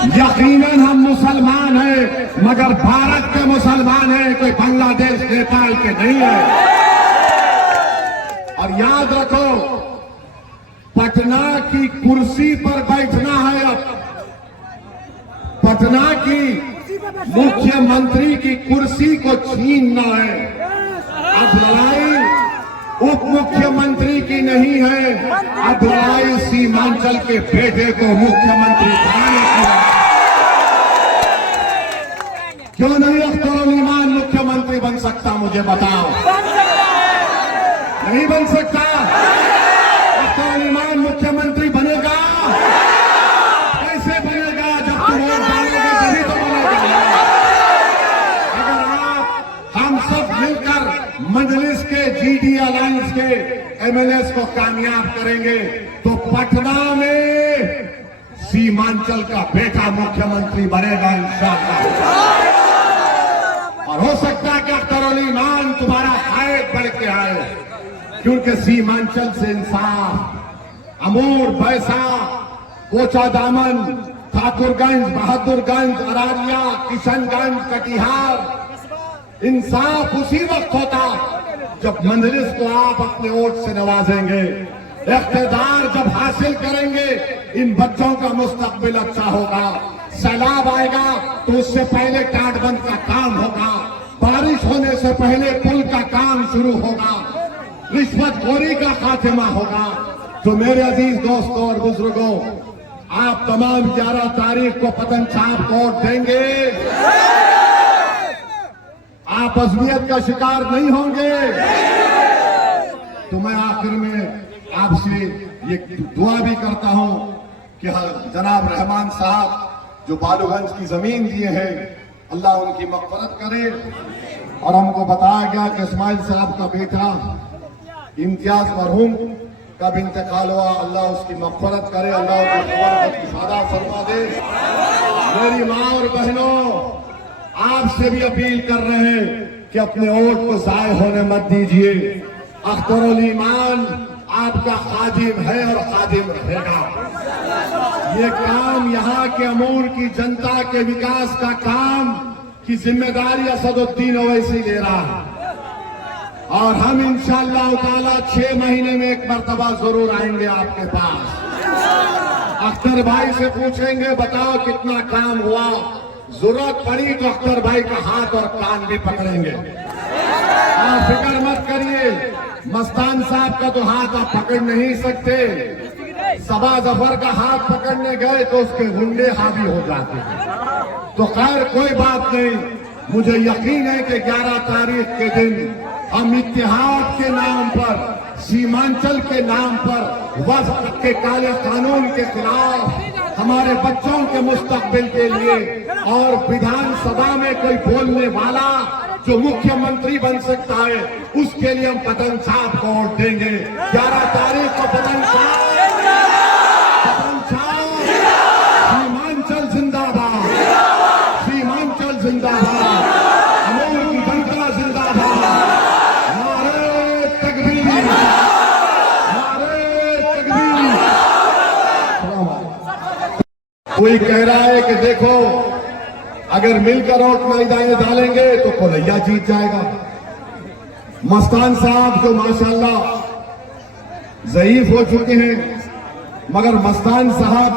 यकीनन हम मुसलमान हैं, मगर भारत के मुसलमान हैं, कोई बांग्लादेश नेपाल के नहीं है। और याद रखो, पटना की कुर्सी पर बैठना है। अब पटना की मुख्यमंत्री की कुर्सी को छीनना है। अब लड़ाई उप मुख्यमंत्री की नहीं है, अब लड़ाई सीमांचल के बेटे को मुख्यमंत्री बनाने की है। क्यों नहीं अख्तर ईमान मुख्यमंत्री बन सकता, मुझे बताओ? नहीं बन सकता? अख्तर ईमान मुख्यमंत्री बनेगा? कैसे बनेगा? जब तुम वोट डालोगे तभी तो बनेगा। अगर आप हम सब मिलकर मजलिस के जीडी अलायंस के एमएलए को कामयाब करेंगे तो पटना में सीमांचल का बेटा मुख्यमंत्री बनेगा इंशाअल्लाह। और हो सकता है कि अख्तर ईमान तुम्हारा हायत बढ़ के आए, क्योंकि सीमांचल से इंसाफ अमूर, बैसा, कोचा दामन, ठाकुरगंज, बहादुरगंज, अरारिया, किशनगंज, कटिहार इंसाफ उसी वक्त होता जब मजलिस को आप अपने वोट से नवाजेंगे। इख्तिदार जब हासिल करेंगे, इन बच्चों का मुस्तकबिल अच्छा होगा। सैलाब आएगा तो उससे पहले टाटबंद का काम होगा, बारिश होने से पहले पुल का काम शुरू होगा, रिश्वतखोरी का खात्मा होगा। तो मेरे अजीज दोस्तों और बुजुर्गों, आप तमाम 11 तारीख को पतन छाप को वोट देंगे। आप अज़मियत का शिकार नहीं होंगे। तो मैं आखिर में आपसे ये दुआ भी करता हूं कि जनाब रहमान साहब जो बालूगंज की जमीन दिए हैं, अल्लाह उनकी मग़फ़िरत करे। और हमको बताया गया कि इस्माइल साहब का बेटा इम्तियाज मरहूम कब इंतकाल हुआ, अल्लाह उसकी मग़फ़िरत करे, अल्लाह उसकी इफ़ादा फरमा दे। मेरी माँ और बहनों, आपसे भी अपील कर रहे हैं कि अपने वोट को ज़ाय होने मत दीजिए। अख्तर ईमान आपका खादिम है और खादिम रहेगा। ये काम यहाँ के अमूर की जनता के विकास का काम की जिम्मेदारी असदुद्दीन ओवैसी ले रहा है। और हम इंशाअल्लाह ताला 6 महीने में एक मर्तबा जरूर आएंगे आपके पास। अख्तर भाई से पूछेंगे, बताओ कितना काम हुआ, जरूरत पड़ी तो अख्तर भाई का हाथ और कान भी पकड़ेंगे। आप फिक्र मत करिए, मस्तान साहब का तो हाथ आप पकड़ नहीं सकते। सबा जफर का हाथ पकड़ने गए तो उसके गुंडे हावी हो जाते हैं। तो खैर कोई बात नहीं, मुझे यकीन है कि 11 तारीख के दिन हम इत्तेहाद के नाम पर, सीमांचल के नाम पर, वक्फ के काले कानून के खिलाफ, हमारे बच्चों के मुस्तकबिल के लिए और विधानसभा में कोई बोलने वाला जो मुख्यमंत्री बन सकता है, उसके लिए हम पतन छाप को वोट देंगे। 11 तारीख को पतन छाप, सीमांचल जिंदाबाद, सीमांचल जिंदाबाद, अमूर की जनता जिंदाबाद। नारे तकबीर, नारे तकबीर। कोई कह रहा है कि देखो, अगर मिलकर वोट मैदान डालेंगे तो कोलैया जीत जाएगा। मस्तान साहब जो माशाल्लाह ज़ईफ हो चुके हैं, मगर मस्तान साहब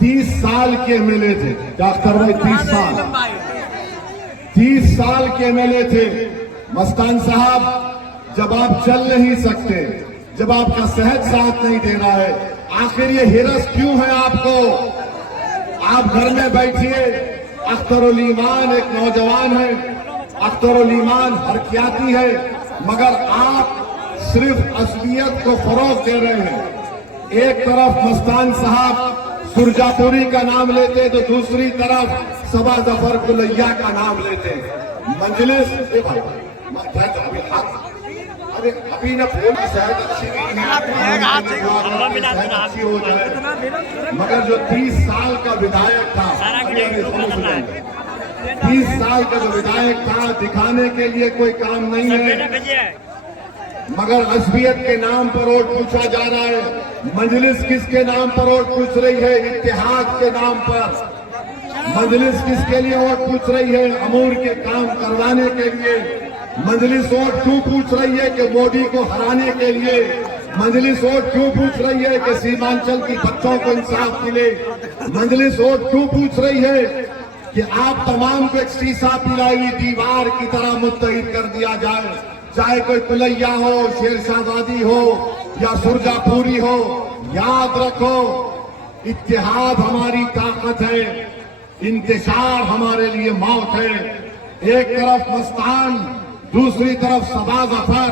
30 साल के एमएलए थे। क्या अख्तर भाई 30 साल के एमएलए थे मस्तान साहब। जब आप चल नहीं सकते, जब आपका सेहत साथ नहीं दे रहा है, आखिर ये हिरस क्यों है आपको? आप घर में बैठिए। अख्तर ईमान एक नौजवान है, अख्तर ईमान हरकियाती है, मगर आप सिर्फ असलियत को फरोग दे रहे हैं। एक तरफ मस्तान साहब सुरजापुरी का नाम लेते तो दूसरी तरफ सबा जफर कुलैया का नाम लेते। मजलिस अभी न फोन की सेहत अच्छी नहीं है, अच्छी हो जाए, मगर जो 30 साल का विधायक था, 30 साल का जो विधायक था, दिखाने के लिए कोई काम नहीं है, मगर असबियत के नाम पर वोट पूछा जा रहा है। मजलिस किसके नाम पर वोट पूछ रही है? इत्तेहाद के नाम पर। मजलिस किसके लिए वोट पूछ रही है? अमूर के काम करवाने के लिए। मजलिस वोट क्यों पूछ रही है? कि मोदी को हराने के लिए। मजलिस वोट क्यों पूछ रही है? कि सीमांचल की बच्चों को इंसाफ मिले। मजलिस वोट क्यों पूछ रही है? कि आप तमाम को एक शीशा पिलाई दीवार की तरह मुत्तहिद कर दिया जाए, चाहे कोई कुलैया हो, शेरशाहवादी हो या सुरजापुरी हो। याद रखो, इत्तेहाद हमारी ताकत है, इंतशार हमारे लिए मौत है। एक तरफ मस्तान, दूसरी तरफ सबा जफर।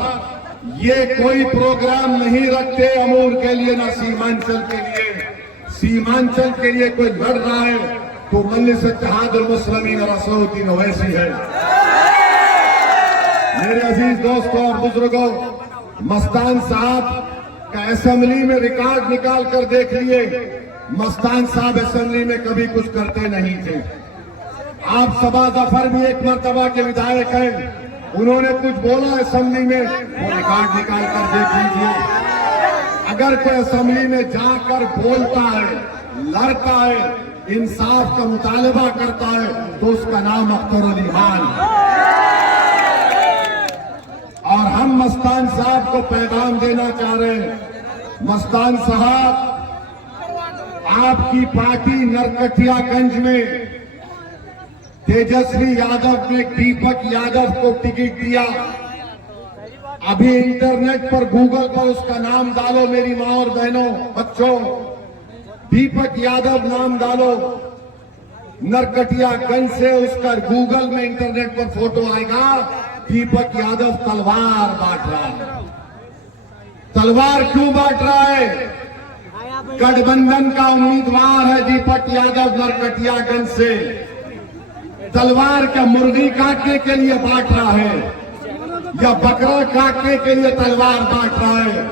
ये कोई प्रोग्राम नहीं रखते अमूर के लिए, ना सीमांचल के लिए। सीमांचल के लिए कोई लड़ रहा है तो मजलिस इत्तेहादुल मुस्लिमीन रसूलुद्दीन ओवैसी है। मेरे अजीज दोस्तों और बुजुर्गों, मस्तान साहब का असेंबली में रिकॉर्ड निकाल कर देख लिए। मस्तान साहब असेंबली में कभी कुछ करते नहीं थे। आप सबा जफर भी एक मर्तबा के विधायक हैं, उन्होंने कुछ बोला असेंबली में, वो रिकॉर्ड निकाल कर देख लीजिए। अगर कोई असेंबली में जाकर बोलता है, लड़ता है, इंसाफ का मुतालबा करता है तो उसका नाम अख्तर अली खान। और हम मस्तान साहब को पैगाम देना चाह रहे हैं। मस्तान साहब, आपकी पार्टी नरकटियागंज में तेजस्वी यादव ने दीपक यादव को टिकट दिया। अभी इंटरनेट पर, गूगल पर उसका नाम डालो मेरी मां और बहनों, बच्चों, दीपक यादव नाम डालो। नरकटियागंज से उसका गूगल में, इंटरनेट पर फोटो आएगा। दीपक यादव तलवार बांट रहा है। तलवार क्यों बांट रहा है? गठबंधन का उम्मीदवार है दीपक यादव नरकटियागंज से। तलवार का मुर्गी काटने के लिए बांट रहा है या बकरा काटने के लिए तलवार बांट रहा है?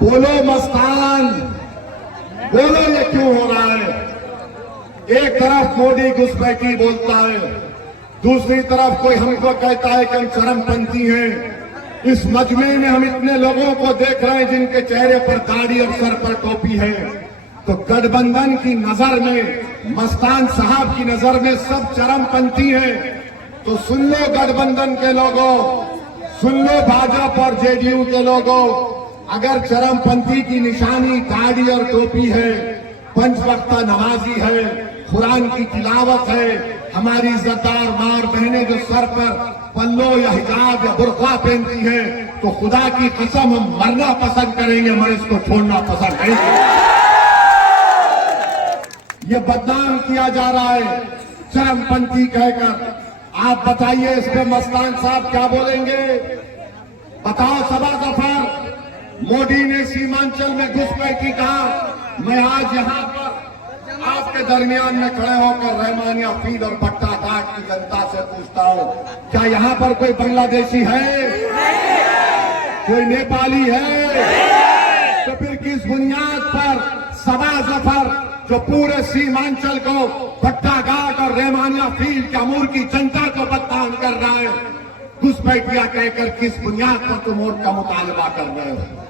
बोलो मस्तान, बोलो ये क्यों हो रहा है? एक तरफ मोदी घुसपैठी बोलता है, दूसरी तरफ कोई हमको कहता है कि हम चरमपंथी हैं। इस मजमे में हम इतने लोगों को देख रहे हैं जिनके चेहरे पर दाढ़ी और सर पर टोपी है। तो गठबंधन की नजर में, मस्तान साहब की नजर में सब चरमपंथी हैं। तो सुन लो गठबंधन के लोगों, सुन लो भाजपा और जेडीयू के लोगों, अगर चरमपंथी की निशानी दाढ़ी और टोपी है, पंच वक्ता नमाजी है, कुरान की तिलावत है, हमारी इज्जतदार मां और बहनें जो सर पर पल्लो या हिजाब या बुर्का पहनती हैं, तो खुदा की कसम हम मरना पसंद करेंगे, मगर इसको छोड़ना पसंद नहीं करेंगे। ये बदनाम किया जा रहा है चरमपंथी कहकर। आप बताइए इस पे मस्तान साहब क्या बोलेंगे? बताओ सबा जफर, मोदी ने सीमांचल में घुसपैठी कहा। मैं आज यहाँ पर आपके दरमियान में खड़े होकर रहमानिया फील और भट्टा घाट की जनता से पूछता हूँ, क्या यहाँ पर कोई बांग्लादेशी है? कोई नेपाली है? तो फिर किस बुनियाद पर सबा जफर, जो पूरे सीमांचल को, भट्टा घाट और रहमानिया फील के अमूर की जनता को बदनाम कर रहा है, घुसपैठिया कहकर किस बुनियाद पर तुम वोट का मुतालबा कर रहे हो?